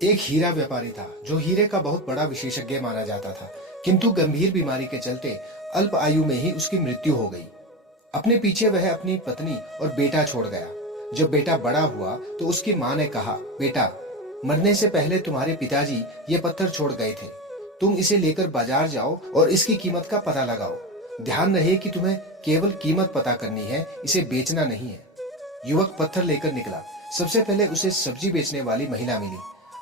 एक हीरा व्यापारी था जो हीरे का बहुत बड़ा विशेषज्ञ माना जाता था, किंतु गंभीर बीमारी के चलते अल्प आयु में ही उसकी मृत्यु हो गई। अपने पीछे वह अपनी पत्नी और बेटा छोड़ गया। जब बेटा बड़ा हुआ तो उसकी माँ ने कहा, बेटा, मरने से पहले तुम्हारे पिताजी ये पत्थर छोड़ गए थे। तुम इसे लेकर बाजार जाओ और इसकी कीमत का पता लगाओ। ध्यान रहे कि तुम्हें केवल कीमत पता करनी है, इसे बेचना नहीं है। युवक पत्थर लेकर निकला। सबसे पहले उसे सब्जी बेचने वाली महिला मिली।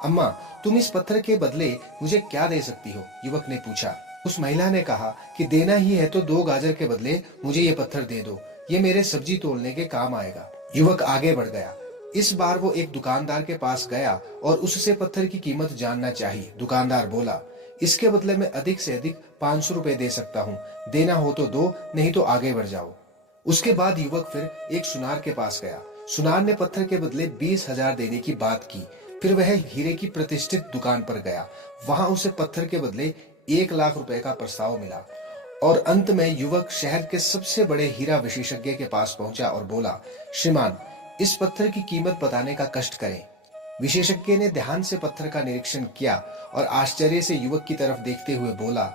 अम्मा, तुम इस पत्थर के बदले मुझे क्या दे सकती हो? युवक ने पूछा। उस महिला ने कहा कि देना ही है तो 2 गाजर के बदले मुझे ये पत्थर दे दो, ये मेरे सब्जी तोड़ने के काम आएगा। युवक आगे बढ़ गया। इस बार वो एक दुकानदार के पास गया और उससे पत्थर की कीमत जानना चाहिए। दुकानदार बोला, इसके बदले में अधिक से अधिक 500 रुपए दे सकता हूँ। देना हो तो दो, नहीं तो आगे बढ़ जाओ। उसके बाद युवक फिर एक सुनार के पास गया। सुनार ने पत्थर के बदले 20,000 देने की बात की। फिर वह हीरे की प्रतिष्ठित दुकान पर गया। वहां उसे पत्थर के बदले 1 लाख रुपए का प्रस्ताव मिला। और अंत में युवक शहर के सबसे बड़े हीरा विशेषज्ञ के पास पहुंचा और बोला, श्रीमान, इस पत्थर की कीमत बताने का कष्ट करें। विशेषज्ञ ने ध्यान से पत्थर का निरीक्षण किया और आश्चर्य से युवक की तरफ देखते हुए बोला,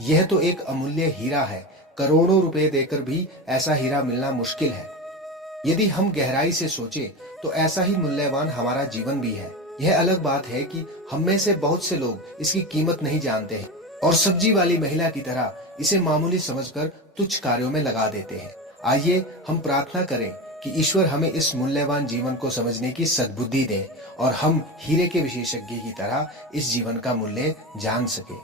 यह तो एक अमूल्य हीरा है। करोड़ों रुपए देकर भी ऐसा हीरा मिलना मुश्किल है। यदि हम गहराई से सोचें तो ऐसा ही मूल्यवान हमारा जीवन भी है। यह अलग बात है कि हम में से बहुत से लोग इसकी कीमत नहीं जानते हैं और सब्जी वाली महिला की तरह इसे मामूली समझकर तुच्छ कार्यों में लगा देते हैं। आइए हम प्रार्थना करें कि ईश्वर हमें इस मूल्यवान जीवन को समझने की सद्बुद्धि दे और हम हीरे के विशेषज्ञ की तरह इस जीवन का मूल्य जान सके।